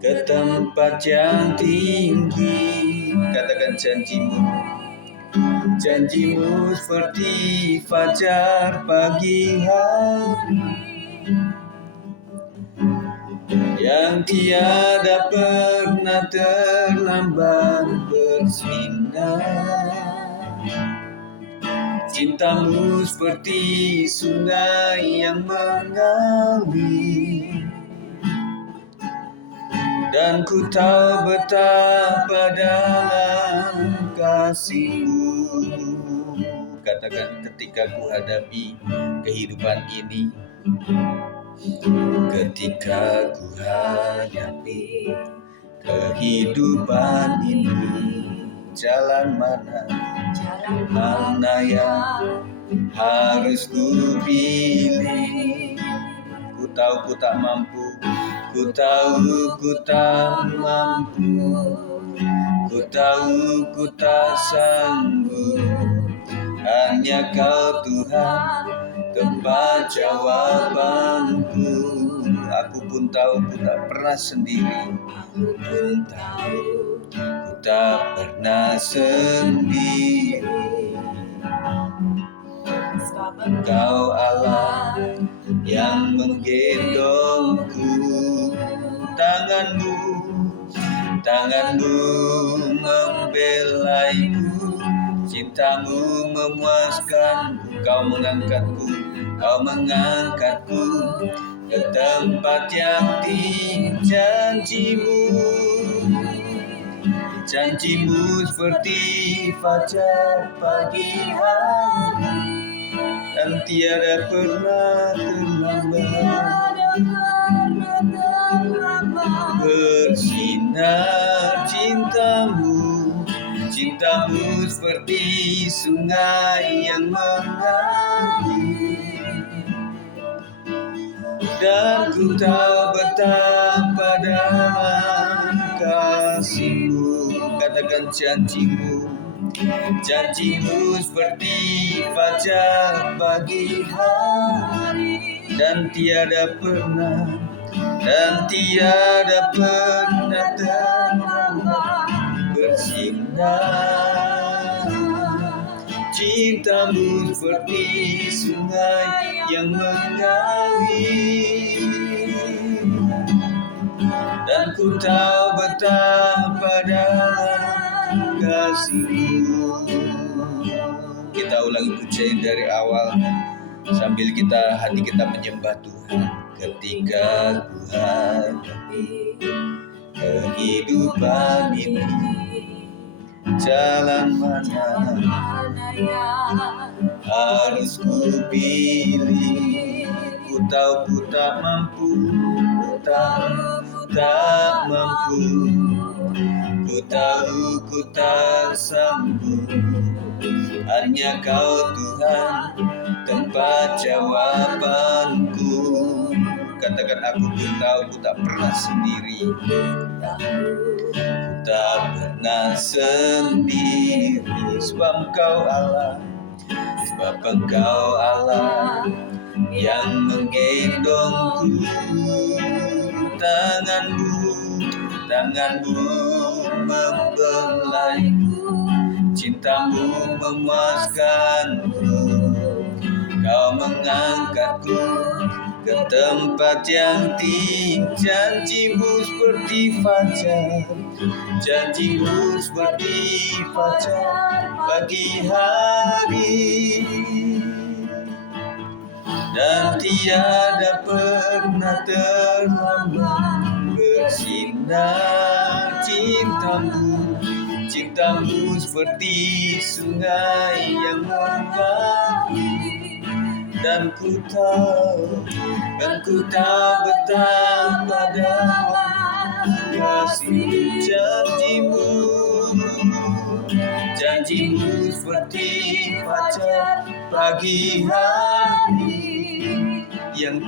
ke tempat yang tinggi. Katakan janjimu. Janjimu seperti fajar pagi hari yang tiada pernah terlambat bersinar. Cintamu seperti sungai yang mengalir, dan ku tahu betapa dalam kasihmu. Katakan, ketika ku hadapi kehidupan ini, ketika ku hadapi kehidupan ini, jalan mana yang harus ku pilih. Ku tahu ku tak mampu, ku tahu ku tak mampu, ku tahu ku tak sanggup. Hanya Kau Tuhan tempat jawabanku. Aku pun tahu ku tak pernah sendiri. Aku pun tahu ku tak pernah sendiri. Sebab Engkau Allah yang menggendongku. Tanganmu membelaiku. Cintamu memuaskanku. Kau mengangkatku ke tempat yang tinggi. Janjimu seperti fajar pagi hari dan tiada pernah terlambat bersinar. Cintamu seperti sungai yang mengalir, dan ku tahu betapa dalam kasihmu. Katakan janjimu seperti fajar pagi hari dan tiada pernah terlambat bersinar. Cintamu seperti sungai yang mengalir, dan ku tahu betapa dalam kasihmu. Kita ulangi pujian dari awal sambil hati kita menyembah Tuhan. Ketika ku hadapi kehidupan ini, jalan mana harus ku pilih. Ku tahu ku tak mampu, ku tahu ku tak sanggup. Hanya Kau Tuhan tempat jawabanku. Katakan, aku pun tahu ku tak pernah sendiri. Ku tak pernah sendiri. Sebab Engkau Allah yang menggendongku. Tanganmu membelaiku. Cintamu memuaskanku. Kau mengangkatku ke tempat yang tinggi. Janjimu seperti fajar pagi hari, dan tiada pernah terlambat bersinar. Cintamu seperti sungai yang mengalir, dan ku tahu betapa dalam kasih. Janjimu seperti fajar pagi hari yang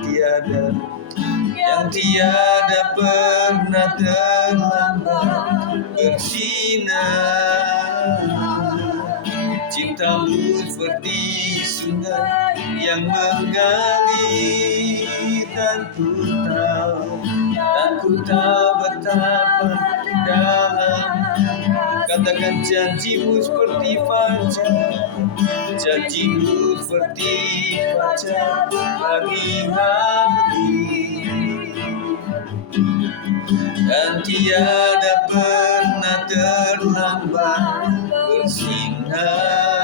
tiada pernah terlambat bersinar. Cintamu seperti sungai yang mengalir, dan ku tahu betapa dalam. Katakan janjimu seperti fajar, janjimu seperti fajar pagi hari, dan tiada pernah terlambat bersinar.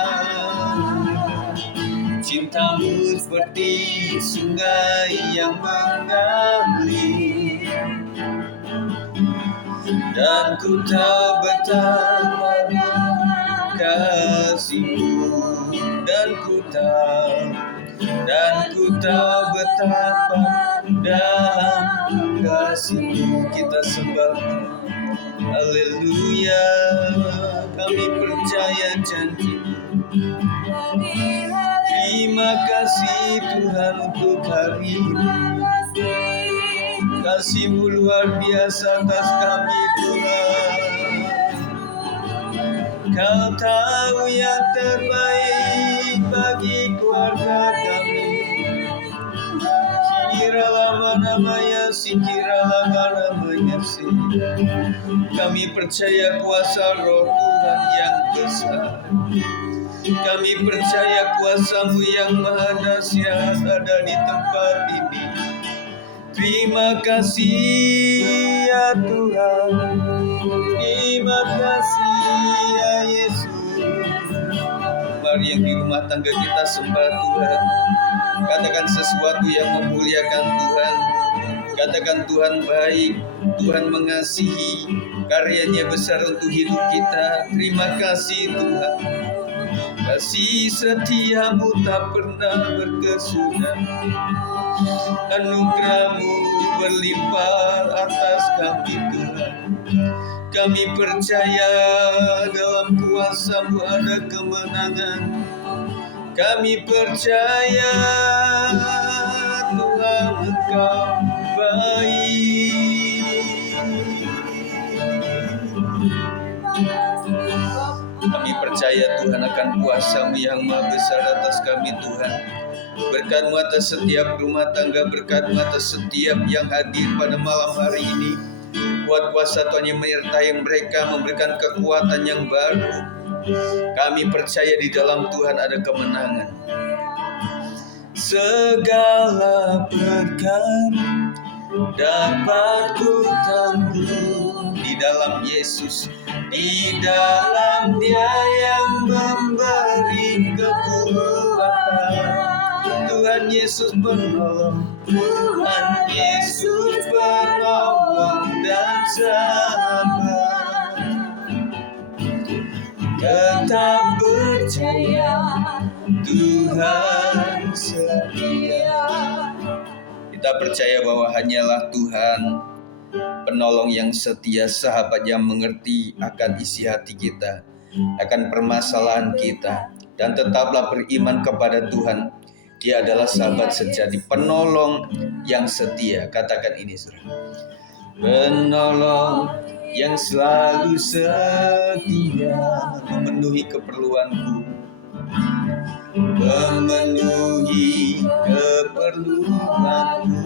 Cintamu seperti sungai yang mengalir, dan ku tahu betapa kasihmu, dan ku tahu betapa dalam kasihmu. Kita sembah, haleluya. Kami percaya janji-Mu. Terima kasih Tuhan untuk hari ini. Kasih-Mu luar biasa atas kami Tuhan. Kau tahu yang terbaik bagi keluarga kami. Kiralah namanya si, kiralah namanya si. Kami percaya kuasa Roh Tuhan yang besar. Kami percaya kuasa-Mu yang maha dahsyat ada di tempat ini. Terima kasih ya Tuhan, terima kasih ya Yesus. Mari yang di rumah tangga kita sembah Tuhan. Katakan sesuatu yang memuliakan Tuhan. Katakan Tuhan baik, Tuhan mengasihi, karyanya besar untuk hidup kita. Terima kasih Tuhan. Kasih setia-Mu tak pernah berkesudahan. Anugerah-Mu berlimpah atas kami Tuhan. Kami percaya dalam kuasa-Mu ada kemenangan. Kami percaya Tuhan Engkau baik. Kami percaya Tuhan akan kuasa-Mu yang maha besar atas kami Tuhan. Berkat-Mu atas setiap rumah tangga, berkat-Mu atas setiap yang hadir pada malam hari ini. Kuat kuasa Tuhan yang menyertai mereka, memberikan kekuatan yang baru. Kami percaya di dalam Tuhan ada kemenangan. Segala perkara dapat ku tanggung di dalam Yesus, di dalam Dia yang memberi kekuatan. Tuhan Yesus penolong, Tuhan Yesus penolong dan sahabat. Tetap percaya Tuhan setia. Kita percaya bahwa hanyalah Tuhan penolong yang setia, sahabat yang mengerti akan isi hati kita, akan permasalahan kita. Dan tetaplah beriman kepada Tuhan. Dia adalah sahabat sejati, penolong yang setia. Katakan ini, saudara. Penolong yang selalu setia memenuhi keperluanku, memenuhi keperluanku.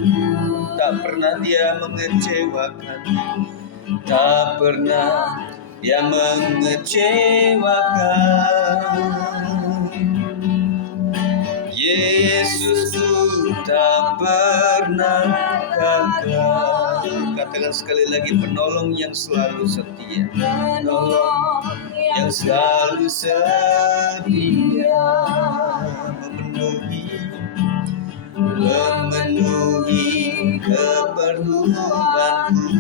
Tak pernah Dia mengecewakan, tak pernah Dia mengecewakan. Yesusku tak pernah gagal. Katakan sekali lagi, penolong yang selalu setia, penolong yang selalu setia memenuhi keperluanku.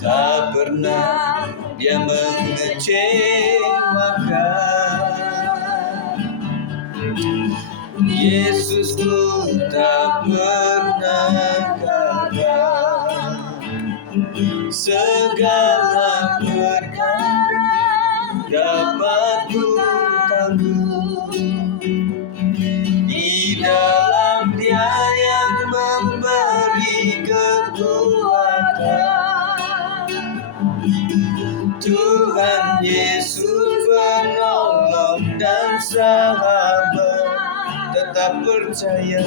Tak pernah Dia mengecewakan. Yesusku tak pernah gagal. Segala perkara dapat ku tanggung di dalam Dia yang memberi kekuatan. Tuhan Yesus penolong dan sahabat. tetap percaya,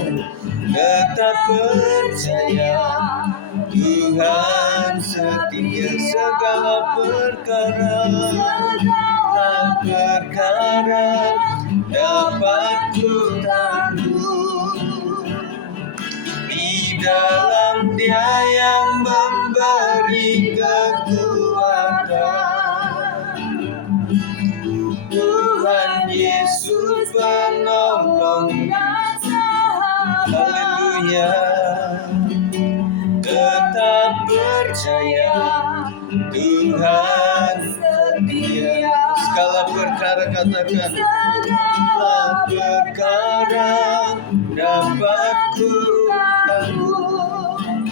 tetap percaya. Tuhan setia segala perkara, dapat ku tanggung. Di dalam Dia yang memberi kekuatan, Tuhan Yesus penolong dan sahabat. Haleluya. Tetap percaya, Tuhan setia. Segala perkara, katakan, segala perkara dapat ku tanggung.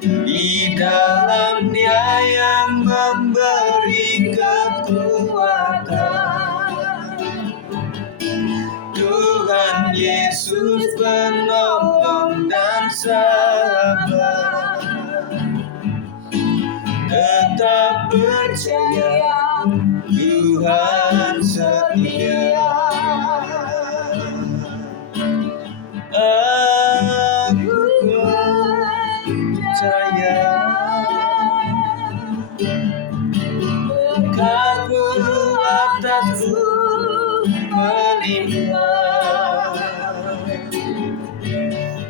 Di dalam Dia yang memberi kekuatan, Tuhan Yesus penolong dan sahabat. Tetap percaya, Tuhan setia. Aku percaya, berkat-Mu atasku melimpah,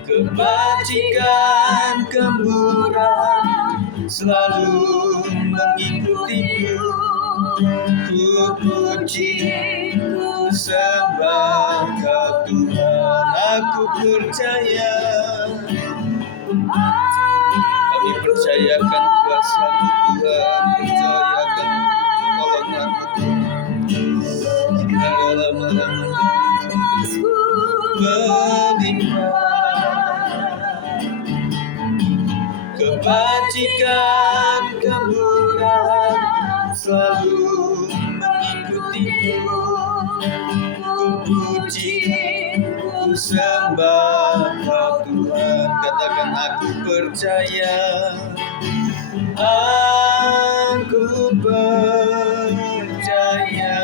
kebajikan kemurahan selalu mengikutiku. Ku puji, ku sembah Kau Tuhan. Aku percaya, kami percayakan kuasa-Mu Tuhan, percayakan tolong aku dalam melimpah, kebajikan kemurahan selalu mengikutiku. Ku puji, ku sembah Kau Tuhan. Katakan, aku percaya, aku percaya.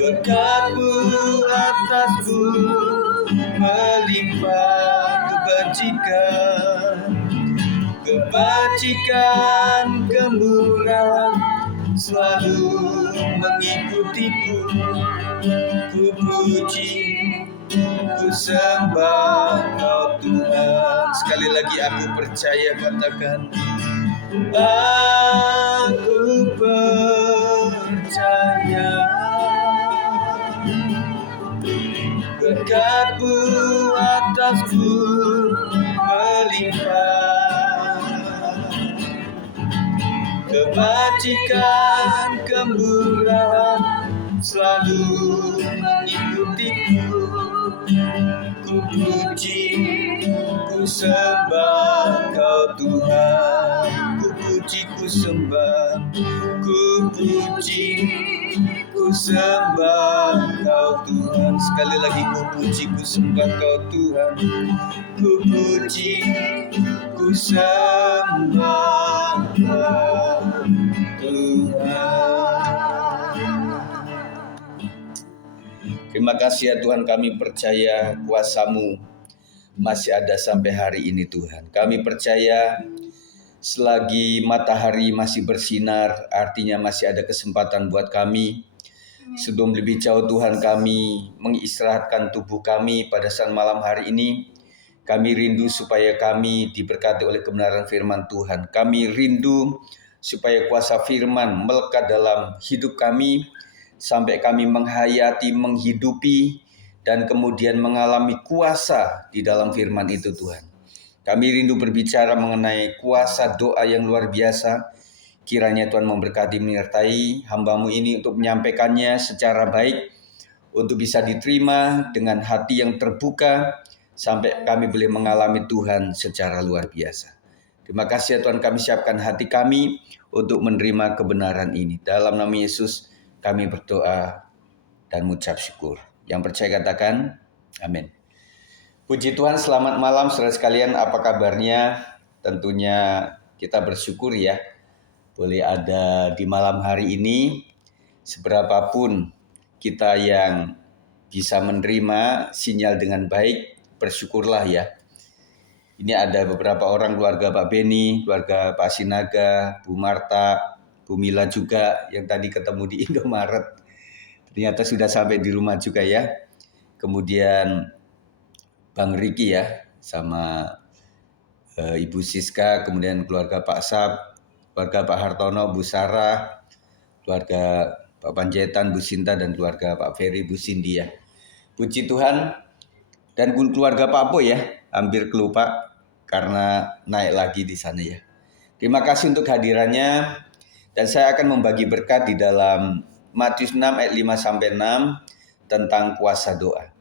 Berkat-Mu atasku melimpah, kebajikan kemurahan selalu mengikutiku. Ku puji, ku sembah Kau Tuhan. Sekali lagi, aku percaya, katakan, aku percaya. Berkat-Mu atasku melimpah, kebajikan kemurahan selalu mengikutiku. Ku puji, ku sembah Kau Tuhan. Ku puji, ku sembah, ku puji, ku sembah Kau Tuhan. Sekali lagi, ku puji, ku sembah Kau Tuhan. Ku puji, ku sembah Kau Tuhan. Terima kasih ya Tuhan, kami percaya kuasa-Mu masih ada sampai hari ini Tuhan. Kami percaya selagi matahari masih bersinar, artinya masih ada kesempatan buat kami. Sebelum lebih jauh Tuhan, kami mengistirahatkan tubuh kami pada saat malam hari ini. Kami rindu supaya kami diberkati oleh kebenaran firman Tuhan. Kami rindu supaya kuasa firman melekat dalam hidup kami, sampai kami menghayati, menghidupi, dan kemudian mengalami kuasa di dalam firman itu Tuhan. Kami rindu berbicara mengenai kuasa doa yang luar biasa. Kiranya Tuhan memberkati, menyertai hamba-Mu ini untuk menyampaikannya secara baik, untuk bisa diterima dengan hati yang terbuka, sampai kami boleh mengalami Tuhan secara luar biasa. Terima kasih ya Tuhan, kami siapkan hati kami untuk menerima kebenaran ini. Dalam nama Yesus kami berdoa dan mengucap syukur. Yang percaya katakan amin. Puji Tuhan, selamat malam saudara sekalian, apa kabarnya? Tentunya kita bersyukur ya, boleh ada di malam hari ini. Seberapapun kita yang bisa menerima sinyal dengan baik, bersyukurlah ya. Ini ada beberapa orang keluarga Pak Beni, keluarga Pak Sinaga, Bu Marta, Bu Mila juga yang tadi ketemu di Indomaret. Ternyata sudah sampai di rumah juga ya. Kemudian Bang Riki ya, sama Ibu Siska, kemudian keluarga Pak Sab, keluarga Pak Hartono, Bu Sarah, keluarga Pak Panjaitan, Bu Sinta, dan keluarga Pak Ferry, Bu Cindy ya. Puji Tuhan, dan keluarga Pak Po ya, hampir kelupa karena naik lagi di sana ya. Terima kasih untuk hadirannya, dan saya akan membagi berkat di dalam Matius 6 ayat 5-6 tentang kuasa doa.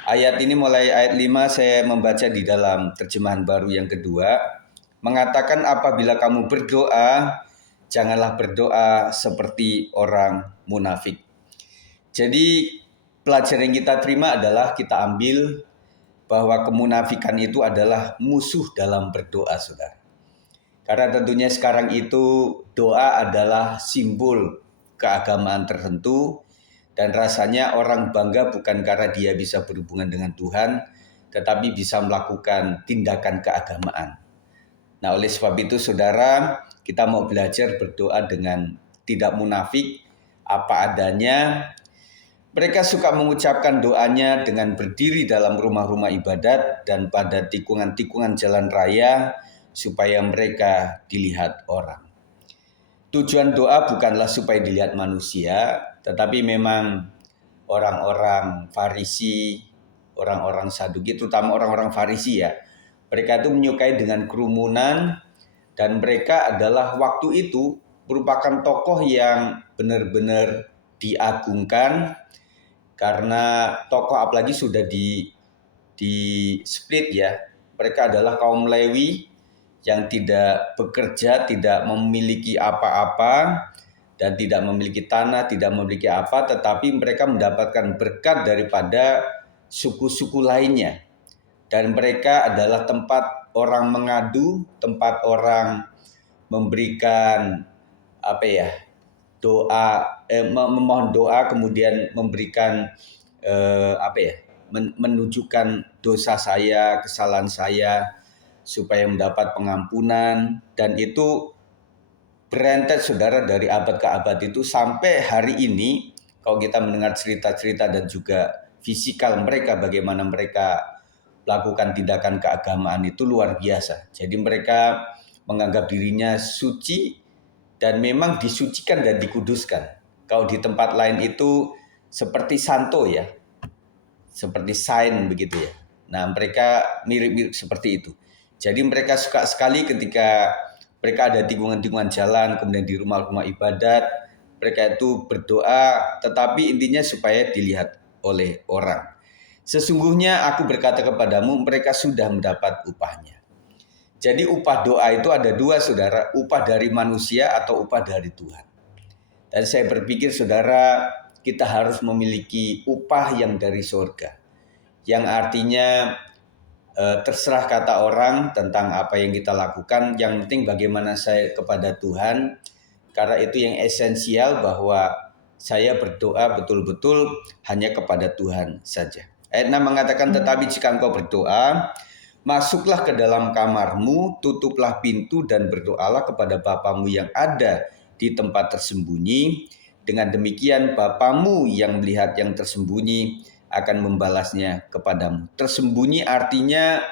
Ayat ini mulai ayat 5 saya membaca di dalam terjemahan baru yang kedua, mengatakan apabila kamu berdoa, janganlah berdoa seperti orang munafik. Jadi pelajaran yang kita terima adalah kita ambil bahwa kemunafikan itu adalah musuh dalam berdoa, saudara. Karena tentunya sekarang itu doa adalah simbol keagamaan tertentu, dan rasanya orang bangga bukan karena dia bisa berhubungan dengan Tuhan, tetapi bisa melakukan tindakan keagamaan. Nah, oleh sebab itu saudara, kita mau belajar berdoa dengan tidak munafik, apa adanya. Mereka suka mengucapkan doanya dengan berdiri dalam rumah-rumah ibadat dan pada tikungan-tikungan jalan raya supaya mereka dilihat orang. Tujuan doa bukanlah supaya dilihat manusia, tetapi memang orang-orang Farisi, orang-orang Saduki, terutama orang-orang Farisi ya, mereka itu menyukai dengan kerumunan, dan mereka adalah waktu itu merupakan tokoh yang benar-benar diagungkan, karena tokoh apalagi sudah di split ya. Mereka adalah kaum Lewi yang tidak bekerja, tidak memiliki apa-apa, dan tidak memiliki tanah, tidak memiliki apa, tetapi mereka mendapatkan berkat daripada suku-suku lainnya. Dan mereka adalah tempat orang mengadu, tempat orang memberikan doa, memohon doa, kemudian memberikan menunjukkan dosa saya, kesalahan saya, supaya mendapat pengampunan. Dan itu berentet saudara dari abad ke abad itu sampai hari ini. Kalau kita mendengar cerita-cerita dan juga fisikal mereka, bagaimana mereka melakukan tindakan keagamaan itu luar biasa. Jadi mereka menganggap dirinya suci dan memang disucikan dan dikuduskan. Kalau di tempat lain itu seperti santo ya, seperti saint begitu ya. Nah, mereka mirip-mirip seperti itu. Jadi mereka suka sekali ketika mereka ada tikungan-tikungan jalan, kemudian di rumah-rumah ibadat, mereka itu berdoa, tetapi intinya supaya dilihat oleh orang. Sesungguhnya aku berkata kepadamu, mereka sudah mendapat upahnya. Jadi upah doa itu ada dua saudara, upah dari manusia atau upah dari Tuhan. Dan saya berpikir saudara, kita harus memiliki upah yang dari surga. Yang artinya terserah kata orang tentang apa yang kita lakukan. Yang penting bagaimana saya kepada Tuhan. Karena itu yang esensial, bahwa saya berdoa betul-betul hanya kepada Tuhan saja. Ayat 6 mengatakan, tetapi jika engkau berdoa, masuklah ke dalam kamarmu, tutuplah pintu dan berdoalah kepada Bapamu yang ada di tempat tersembunyi. Dengan demikian Bapamu yang melihat yang tersembunyi akan membalasnya kepadamu. Tersembunyi artinya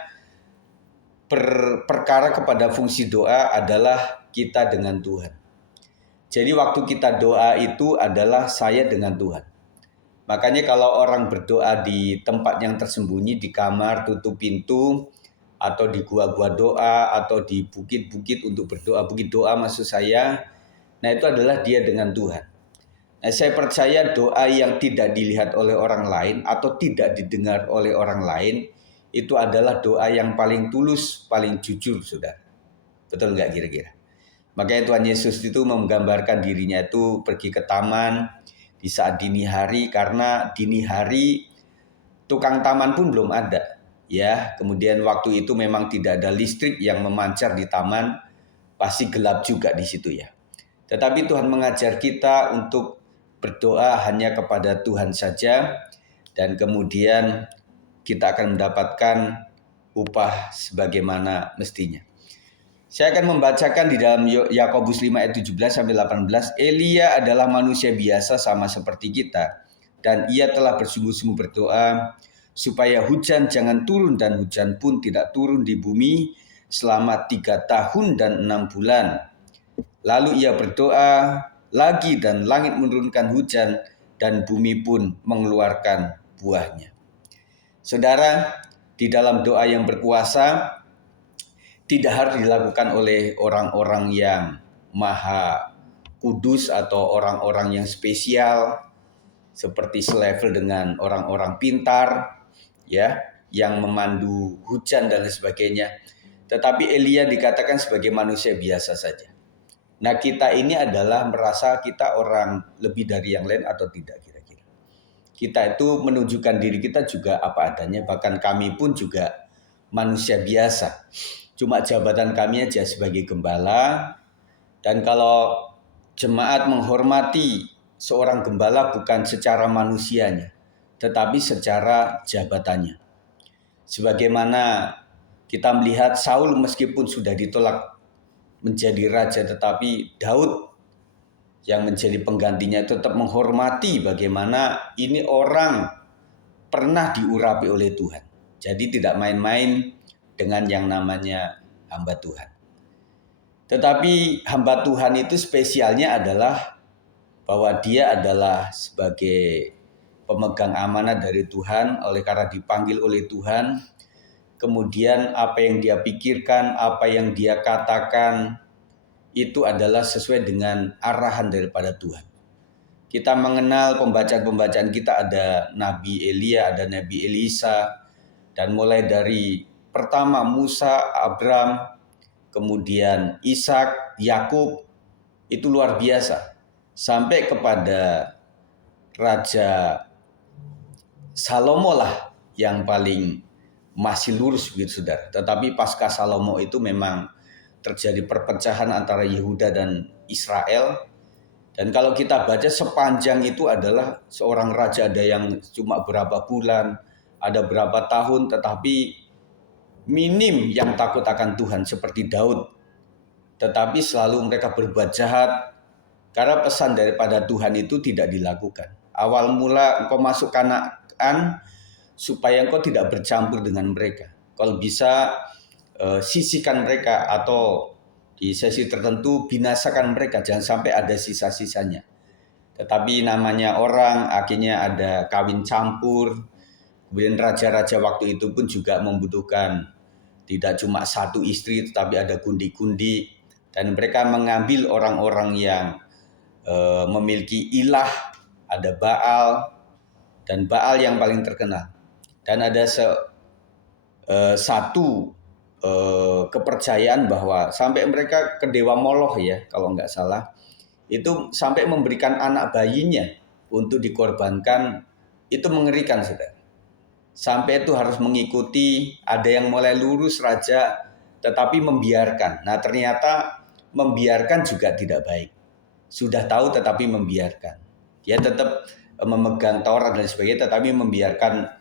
perkara kepada fungsi doa adalah kita dengan Tuhan. Jadi waktu kita doa itu adalah saya dengan Tuhan. Makanya kalau orang berdoa di tempat yang tersembunyi, di kamar, tutup pintu, atau di gua-gua doa, atau di bukit-bukit untuk berdoa, bukit doa maksud saya, nah itu adalah dia dengan Tuhan. Nah, saya percaya doa yang tidak dilihat oleh orang lain atau tidak didengar oleh orang lain, itu adalah doa yang paling tulus, paling jujur, saudara. Betul nggak kira-kira? Makanya Tuhan Yesus itu menggambarkan dirinya itu pergi ke taman di saat dini hari, karena dini hari tukang taman pun belum ada. Ya, kemudian waktu itu memang tidak ada listrik yang memancar di taman, pasti gelap juga di situ ya. Tetapi Tuhan mengajar kita untuk berdoa hanya kepada Tuhan saja, dan kemudian kita akan mendapatkan upah sebagaimana mestinya. Saya akan membacakan di dalam Yakobus 5 ayat 17 sampai 18. Elia adalah manusia biasa sama seperti kita, dan ia telah bersungguh-sungguh berdoa supaya hujan jangan turun, dan hujan pun tidak turun di bumi selama 3 tahun dan 6 bulan. Lalu ia berdoa lagi dan langit menurunkan hujan dan bumi pun mengeluarkan buahnya. Saudara, di dalam doa yang berkuasa tidak harus dilakukan oleh orang-orang yang maha kudus atau orang-orang yang spesial seperti selevel dengan orang-orang pintar ya, yang memandu hujan dan sebagainya. Tetapi Elia dikatakan sebagai manusia biasa saja. Nah, kita ini adalah merasa kita orang lebih dari yang lain atau tidak kira-kira. Kita itu menunjukkan diri kita juga apa adanya, bahkan kami pun juga manusia biasa. Cuma jabatan kami aja sebagai gembala, dan kalau jemaat menghormati seorang gembala bukan secara manusianya, tetapi secara jabatannya. Sebagaimana kita melihat Saul meskipun sudah ditolak menjadi raja, tetapi Daud yang menjadi penggantinya tetap menghormati bagaimana ini orang pernah diurapi oleh Tuhan. Jadi tidak main-main dengan yang namanya hamba Tuhan. Tetapi hamba Tuhan itu spesialnya adalah bahwa dia adalah sebagai pemegang amanah dari Tuhan, oleh karena dipanggil oleh Tuhan. Kemudian apa yang dia pikirkan, apa yang dia katakan, itu adalah sesuai dengan arahan daripada Tuhan. Kita mengenal pembacaan-pembacaan kita, ada Nabi Elia, ada Nabi Elisa, dan mulai dari pertama Musa, Abraham, kemudian Ishak, Yakub, itu luar biasa. Sampai kepada Raja Salomo lah yang paling masih lurus begitu saudara. Tetapi pasca Salomo itu memang terjadi perpecahan antara Yehuda dan Israel. Dan kalau kita baca sepanjang itu adalah seorang raja, ada yang cuma berapa bulan, ada berapa tahun, tetapi minim yang takut akan Tuhan seperti Daud. Tetapi selalu mereka berbuat jahat karena pesan daripada Tuhan itu tidak dilakukan. Awal mula engkau masuk Kanaan supaya engkau tidak bercampur dengan mereka. Kalau bisa sisihkan mereka, atau di sesi tertentu binasakan mereka, jangan sampai ada sisa-sisanya. Tetapi namanya orang akhirnya ada kawin campur. Kemudian raja-raja waktu itu pun juga membutuhkan tidak cuma satu istri, tetapi ada gundi-gundi. Dan mereka mengambil orang-orang yang memiliki ilah, ada Baal, dan Baal yang paling terkenal. Dan ada satu kepercayaan bahwa sampai mereka ke Dewa Moloch ya, kalau nggak salah, itu sampai memberikan anak bayinya untuk dikorbankan. Itu mengerikan saudara. Sampai itu harus mengikuti, ada yang mulai lurus raja tetapi membiarkan. Nah ternyata membiarkan juga tidak baik. Sudah tahu tetapi membiarkan. Dia tetap memegang Taurat dan sebagainya, tetapi membiarkan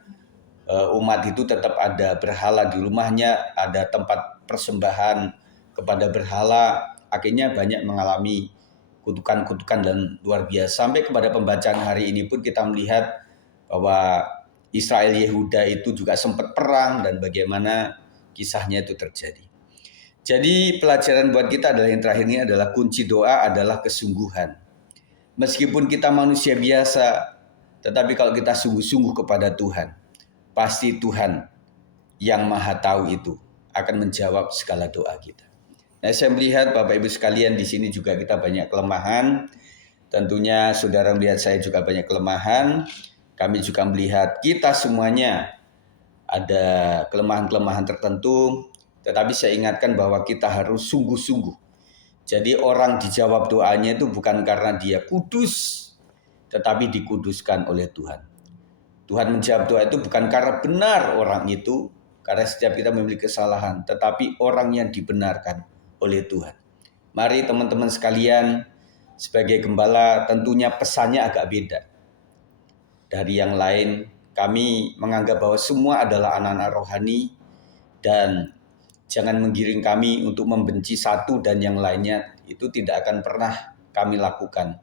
umat itu tetap ada berhala di rumahnya, ada tempat persembahan kepada berhala. Akhirnya banyak mengalami kutukan-kutukan dan luar biasa. Sampai kepada pembacaan hari ini pun kita melihat bahwa Israel Yehuda itu juga sempat perang dan bagaimana kisahnya itu terjadi. Jadi pelajaran buat kita adalah yang terakhir ini adalah kunci doa adalah kesungguhan. Meskipun kita manusia biasa, tetapi kalau kita sungguh-sungguh kepada Tuhan, pasti Tuhan yang Maha Tahu itu akan menjawab segala doa kita. Nah, saya melihat Bapak Ibu sekalian di sini juga kita banyak kelemahan. Tentunya saudara melihat saya juga banyak kelemahan. Kami juga melihat kita semuanya ada kelemahan-kelemahan tertentu. Tetapi saya ingatkan bahwa kita harus sungguh-sungguh. Jadi orang dijawab doanya itu bukan karena dia kudus, tetapi dikuduskan oleh Tuhan. Tuhan menjawab doa itu bukan karena benar orang itu, karena setiap kita memiliki kesalahan, tetapi orang yang dibenarkan oleh Tuhan. Mari teman-teman sekalian, sebagai gembala tentunya pesannya agak beda dari yang lain. Kami menganggap bahwa semua adalah anak-anak rohani dan jangan menggiring kami untuk membenci satu dan yang lainnya. Itu tidak akan pernah kami lakukan.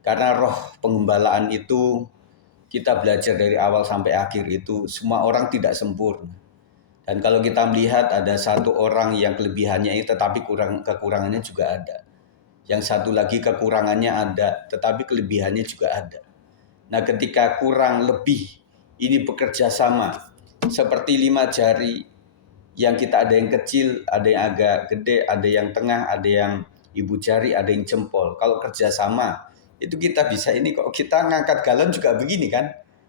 Karena roh pengembalaan itu kita belajar dari awal sampai akhir itu semua orang tidak sempurna. Dan kalau kita melihat ada satu orang yang kelebihannya ini tetapi kekurangannya juga ada. Yang satu lagi kekurangannya ada tetapi kelebihannya juga ada. Nah, ketika kurang lebih ini bekerja sama seperti 5 jari yang kita ada yang kecil, ada yang agak gede, ada yang tengah, ada yang ibu jari, ada yang jempol. Kalau kerja sama itu kita bisa ini kok, kita ngangkat galon juga begini kan,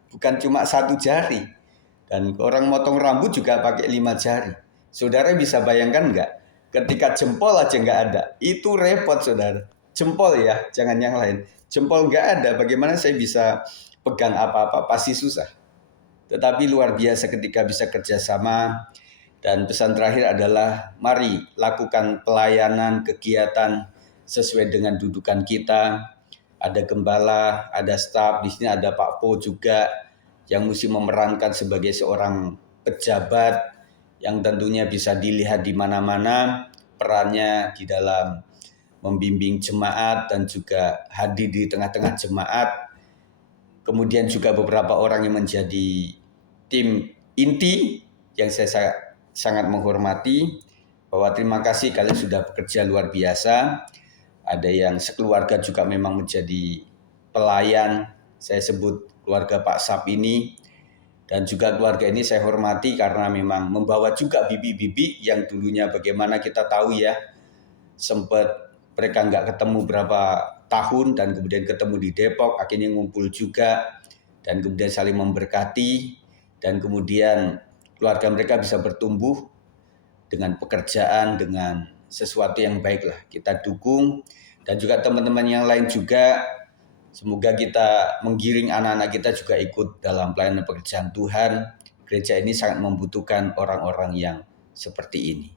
bukan cuma 1 jari. Dan orang motong rambut juga pakai 5 jari. Saudara bisa bayangkan nggak? Ketika jempol aja nggak ada, itu repot saudara. Jempol ya, jangan yang lain. Jempol nggak ada, bagaimana saya bisa pegang apa-apa, pasti susah. Tetapi luar biasa ketika bisa kerjasama. Dan pesan terakhir adalah mari lakukan pelayanan, kegiatan sesuai dengan dudukan kita. Ada gembala, ada staf, di sini ada Pak Po juga yang mesti memerankan sebagai seorang pejabat yang tentunya bisa dilihat di mana-mana perannya di dalam membimbing jemaat dan juga hadir di tengah-tengah jemaat. Kemudian juga beberapa orang yang menjadi tim inti yang saya sangat menghormati, bahwa terima kasih kalian sudah bekerja luar biasa. Ada yang sekeluarga juga memang menjadi pelayan. Saya sebut keluarga Pak Sap ini. Dan juga keluarga ini saya hormati karena memang membawa juga bibi-bibi yang dulunya bagaimana kita tahu ya, sempat mereka nggak ketemu berapa tahun dan kemudian ketemu di Depok, akhirnya ngumpul juga dan kemudian saling memberkati dan kemudian keluarga mereka bisa bertumbuh dengan pekerjaan, dengan sesuatu yang baik lah. Kita dukung dan juga teman-teman yang lain juga. Semoga kita menggiring anak-anak kita juga ikut dalam pelayanan pekerjaan Tuhan. Gereja ini sangat membutuhkan orang-orang yang seperti ini.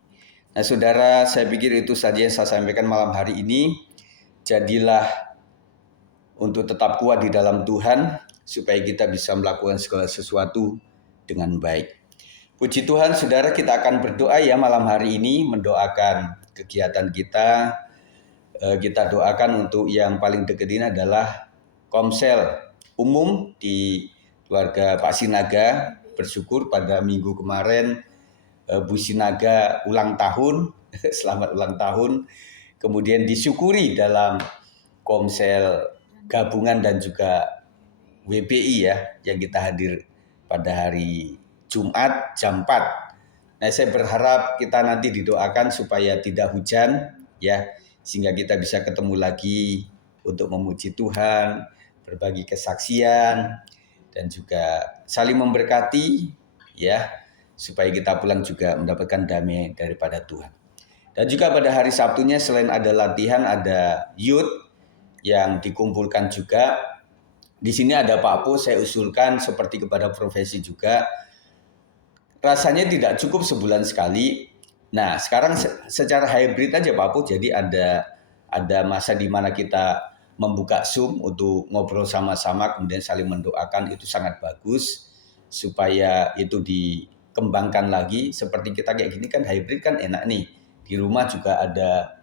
Nah saudara, saya pikir itu saja yang saya sampaikan malam hari ini. Jadilah untuk tetap kuat di dalam Tuhan, supaya kita bisa melakukan segala sesuatu dengan baik. Puji Tuhan, saudara, kita akan berdoa ya malam hari ini, mendoakan kegiatan kita. Kita doakan untuk yang paling dekat ini adalah Komsel umum di keluarga Pak Sinaga. Bersyukur pada minggu kemarin Bu Sinaga ulang tahun, selamat ulang tahun. Kemudian disyukuri dalam Komsel gabungan dan juga WPI ya, yang kita hadir pada hari Jumat jam 4. Nah, saya berharap kita nanti didoakan supaya tidak hujan ya, sehingga kita bisa ketemu lagi untuk memuji Tuhan, berbagi kesaksian dan juga saling memberkati ya, supaya kita pulang juga mendapatkan damai daripada Tuhan. Dan juga pada hari Sabtunya selain ada latihan, ada youth yang dikumpulkan juga. Di sini ada Pak Po, saya usulkan seperti kepada profesi juga. Rasanya tidak cukup sebulan sekali. Nah, sekarang secara hybrid aja Pak Po. Jadi ada masa di mana kita membuka Zoom untuk ngobrol sama-sama, kemudian saling mendoakan, itu sangat bagus supaya itu dikembangkan lagi. Seperti kita kayak gini kan hybrid kan enak nih. Di rumah juga ada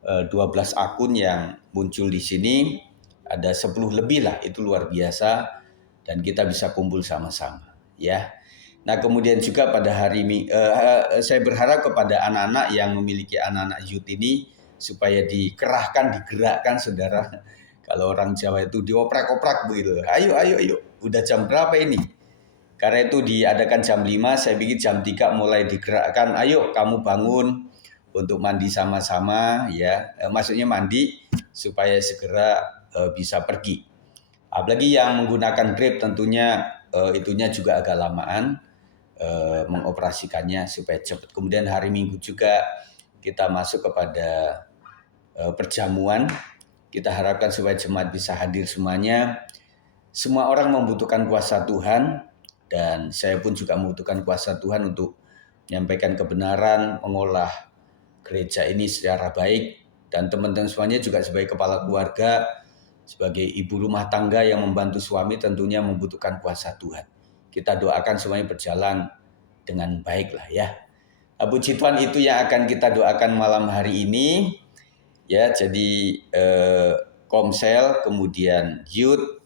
12 akun yang muncul di sini, ada 10 lebih lah, itu luar biasa dan kita bisa kumpul sama-sama ya. Nah, kemudian juga pada hari ini saya berharap kepada anak-anak yang memiliki anak-anak youth ini supaya dikerahkan, digerakkan saudara. Kalau orang Jawa itu dioprak-oprak begitu. Ayo, udah jam berapa ini? Karena itu diadakan jam 5, saya pikir jam 3 mulai digerakkan. Ayo kamu bangun untuk mandi sama-sama ya. Maksudnya mandi supaya segera bisa pergi. Apalagi yang menggunakan Grab tentunya itunya juga agak lamaan mengoperasikannya supaya cepat. Kemudian hari Minggu juga kita masuk kepada perjamuan. Kita harapkan supaya jemaat bisa hadir semuanya. Semua orang membutuhkan kuasa Tuhan dan saya pun juga membutuhkan kuasa Tuhan untuk menyampaikan kebenaran, mengolah gereja ini secara baik Dan teman-teman semuanya juga sebagai kepala keluarga, sebagai ibu rumah tangga yang membantu suami tentunya membutuhkan kuasa Tuhan. Kita doakan semuanya berjalan dengan baik lah ya. Puji Tuhan, itu yang akan kita doakan malam hari ini. Ya, jadi Komsel, kemudian Youth,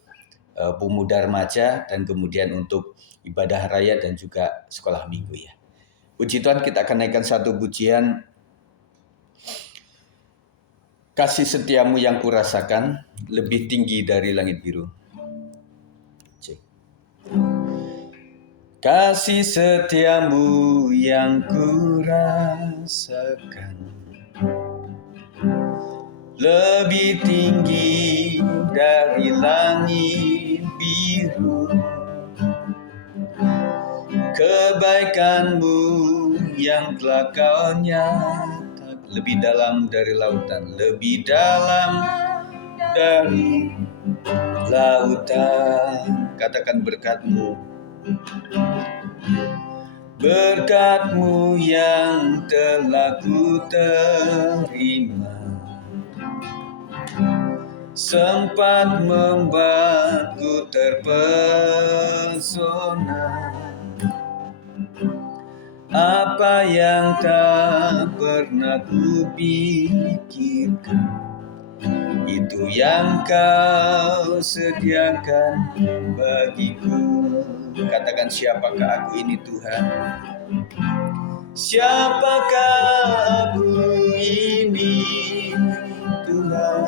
pemuda remaja, dan kemudian untuk ibadah raya dan juga sekolah minggu ya. Puji Tuhan, kita akan naikkan satu pujian. Kasih setiamu yang kurasakan lebih tinggi dari langit biru. Cek. Kasih setiamu yang kurasakan lebih tinggi dari langit biru. Kebaikanmu yang telah kau nyatakan lebih dalam dari lautan, lebih dalam dari lautan. Katakan berkat-Mu, berkat-Mu yang telah ku terima, sempat membuatku terpesona. Apa yang tak pernah ku pikirkan, itu yang kau sediakan bagiku. Katakan, siapakah aku ini Tuhan? Siapakah aku ini Tuhan?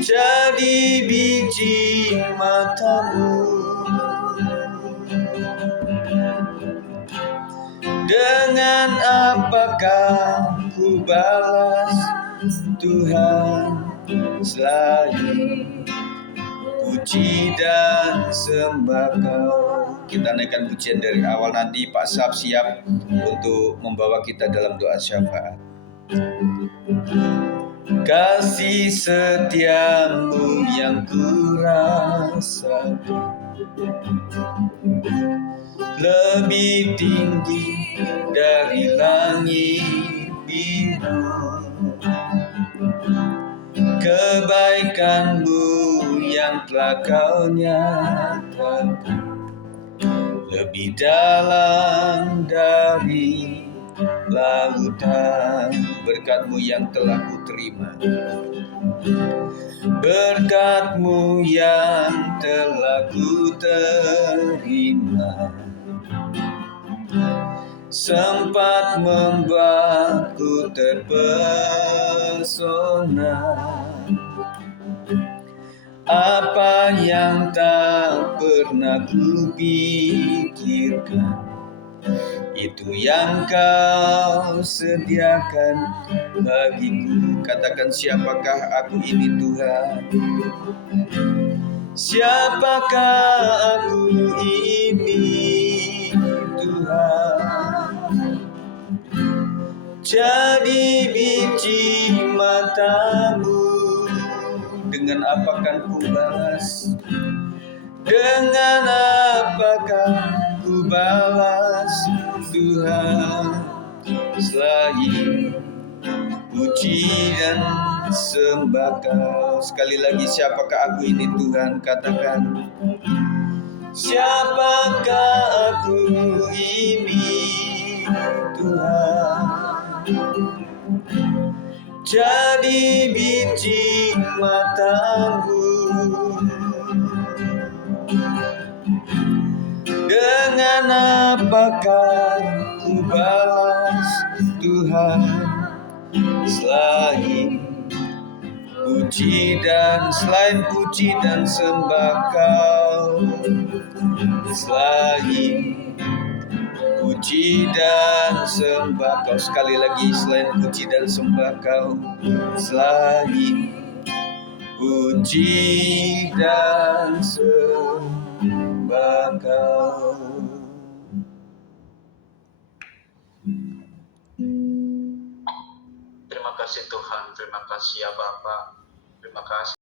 Jadi biji mata-Mu, dengan apakah ku balas Tuhan selain puji dan sembah Kau. Kita naikkan pujian dari awal, nanti Pak Sab siap untuk membawa kita dalam doa syafaat. Kasih setiamu yang kurasakan lebih tinggi dari langit biru. Kebaikan-Mu yang telah kau nyatakan lebih dalam dari lautan. Berkat-Mu yang telah ku terima, berkat-Mu yang telah ku terima, sempat membuatku terpesona. Apa yang tak pernah ku pikirkan, itu yang Kau sediakan bagiku. Katakan, siapakah aku ini Tuhan? Siapakah aku ini Tuhan? Jadi biji mata-Mu, dengan apakah ku balas? Dengan apakah ku balas Tuhan selain puji dan sembah Kau? Sekali lagi, siapakah aku ini Tuhan? Katakan, siapakah aku ini Tuhan? Jadi biji mata-Mu, dengan apakah ku balas Tuhan selain puji dan sembah Kau, selain puji dan sembah Kau. Sekali lagi, selain puji dan sembah Kau, selain puji dan sembah Kau. Terima kasih Tuhan, terima kasih ya Bapa, terima kasih